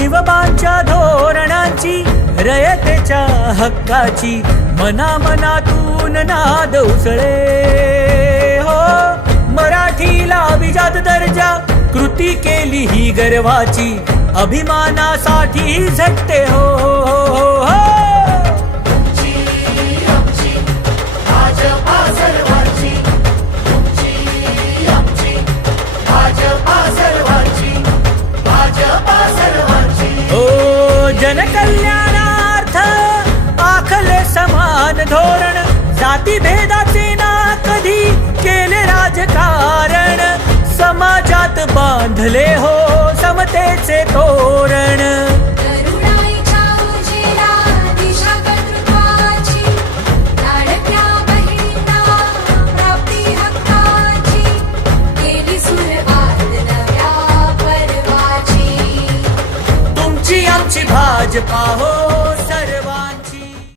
शिवबांच्या धोरणांची रयतेच्या हक्काची मनामनातून नाद उसळे हो. मराठीला अभिजात दर्जा कृती केली ही गर्वाची अभिमानासाठी झटते हो, हो, हो. जनकल्याणार्थ आखले समान धोरण जाती भेदाचे ना कधी केले राजकारण समाजात बांधले हो समतेचे तोरण. तरुणाईच्या उजेला दिशा कर्तृत्वाची लाडक्या बहिणींना प्राप्ती हक्काची केली सुरुवात नव्या पर्वाची. तुमची आमची भाजपा हो